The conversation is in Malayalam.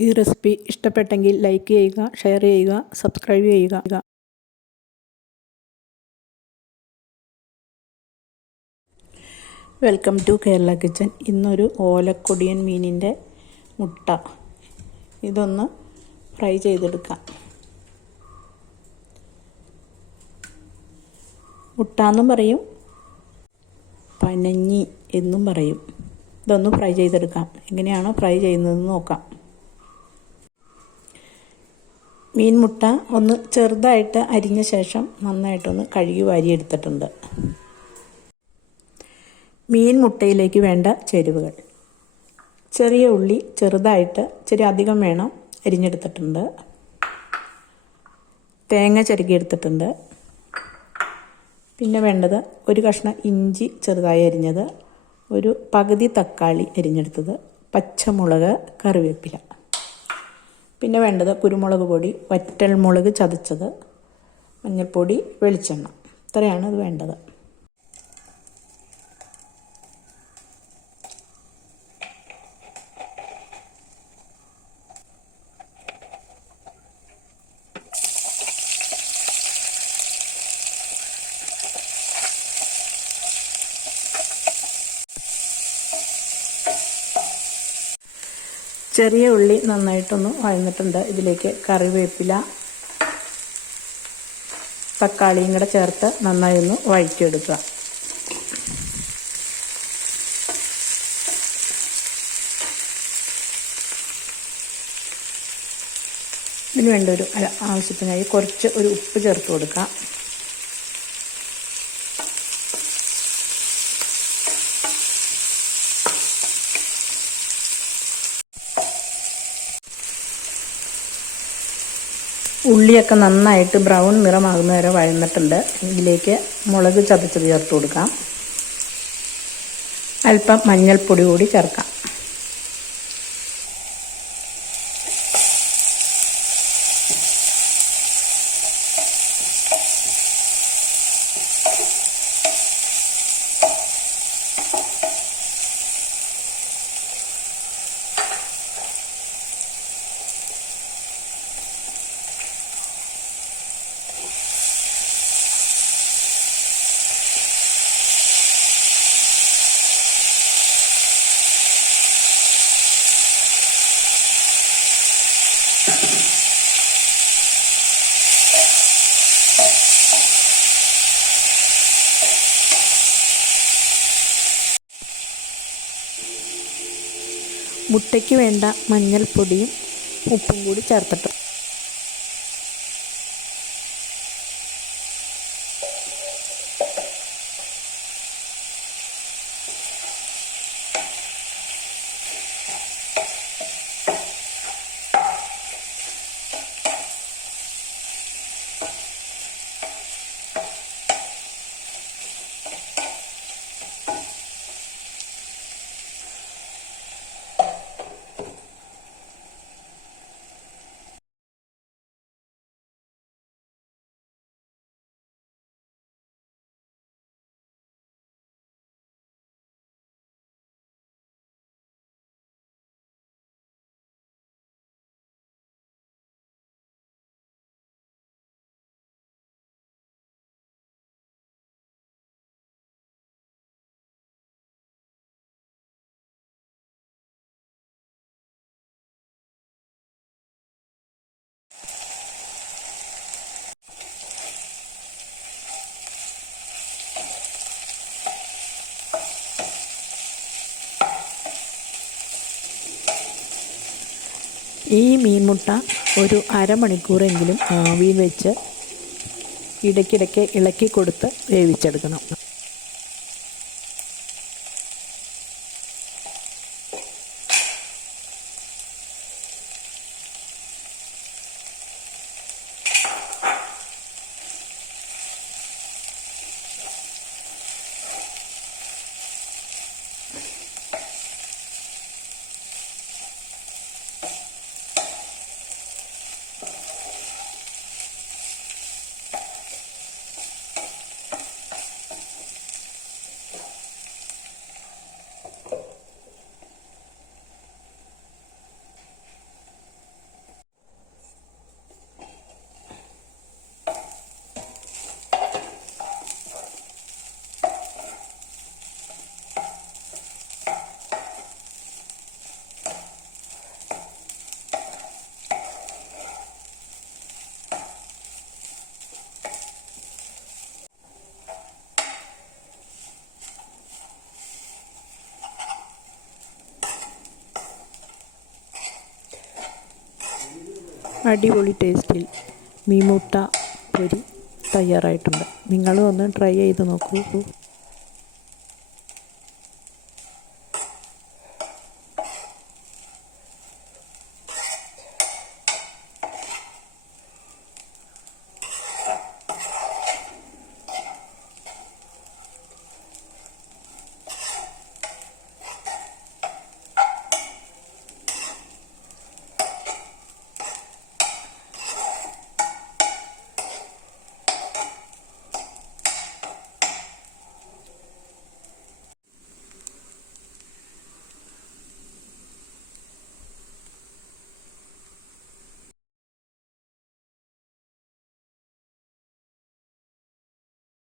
ഈ റെസിപ്പി ഇഷ്ടപ്പെട്ടെങ്കിൽ ലൈക്ക് ചെയ്യുക ഷെയർ ചെയ്യുക സബ്സ്ക്രൈബ് ചെയ്യുക. Welcome to Kerala kitchen. ഇന്നൊരു ഓലക്കൊടിയൻ മീനിന്റെ മുട്ട. ഇതൊന്ന് ഫ്രൈ ചെയ്തെടുക്കാം. മുട്ട എന്നും പറയും പനഞ്ഞി എന്നും പറയും. ഇതൊന്ന് ഫ്രൈ ചെയ്തെടുക്കാം. എങ്ങനെയാണ് ഫ്രൈ ചെയ്യുന്നതെന്ന് നോക്കാം. മീൻ മുട്ട ഒന്ന് ചെറുതായിട്ട് അരിഞ്ഞ ശേഷം നന്നായിട്ടൊന്ന് കഴുകി വാരിയെടുത്തിട്ടുണ്ട്. മീൻ മുട്ടയിലേക്ക് വേണ്ട ചേരുവകൾ. ചെറിയ ഉള്ളി ചെറുതായിട്ട് ഇച്ചിരി അധികം വേണം അരിഞ്ഞെടുത്തിട്ടുണ്ട്. തേങ്ങ ചിരകിയെടുത്തിട്ടുണ്ട് പിന്നെ വേണ്ടത് ഒരു കഷ്ണം ഇഞ്ചി ചെറുതായി അരിഞ്ഞത്. ഒരു പകുതി തക്കാളി അരിഞ്ഞെടുത്തത്. പച്ചമുളക് കറിവേപ്പില. പിന്നെ വേണ്ടത് കുരുമുളക് പൊടി വറ്റൽമുളക് ചതച്ചത് മഞ്ഞൾപ്പൊടി വെളിച്ചെണ്ണ. ഇത്രയാണ് ഇത് വേണ്ടത്. ചെറിയ ഉള്ളി നന്നായിട്ടൊന്ന് വഴന്നിട്ടുണ്ട്. ഇതിലേക്ക് കറിവേപ്പില തക്കാളിയും കൂടെ ചേർത്ത് നന്നായി ഒന്ന് വഴറ്റിയെടുക്കുക. ഇതിന് വേണ്ട ഒരു ആവശ്യത്തിനായി കുറച്ച് ഒരു ഉപ്പ് ചേർത്ത് കൊടുക്കാം. ഉള്ളിയൊക്കെ നന്നായിട്ട് ബ്രൗൺ നിറമാകുന്ന വരെ വഴന്നിട്ടുണ്ട്. ഇതിലേക്ക് മുളക് ചതച്ചത് ചേർത്ത് കൊടുക്കാം. അല്പം മഞ്ഞൾപ്പൊടി കൂടി ചേർക്കാം. മുട്ടയ്ക്ക് വേണ്ട മഞ്ഞൾപ്പൊടിയും ഉപ്പും കൂടി ചേർത്തിട്ട് ഈ മീൻമുട്ട ഒരു അരമണിക്കൂറെങ്കിലും ആവിയിൽ വെച്ച് ഇടയ്ക്കിടയ്ക്ക് ഇളക്കി കൊടുത്ത് വേവിച്ചെടുക്കണം. അടിപൊളി ടേസ്റ്റിൽ മീമുട്ട പൊരി തയ്യാറായിട്ടുണ്ട്. നിങ്ങളും ഒന്ന് ട്രൈ ചെയ്ത് നോക്കൂ.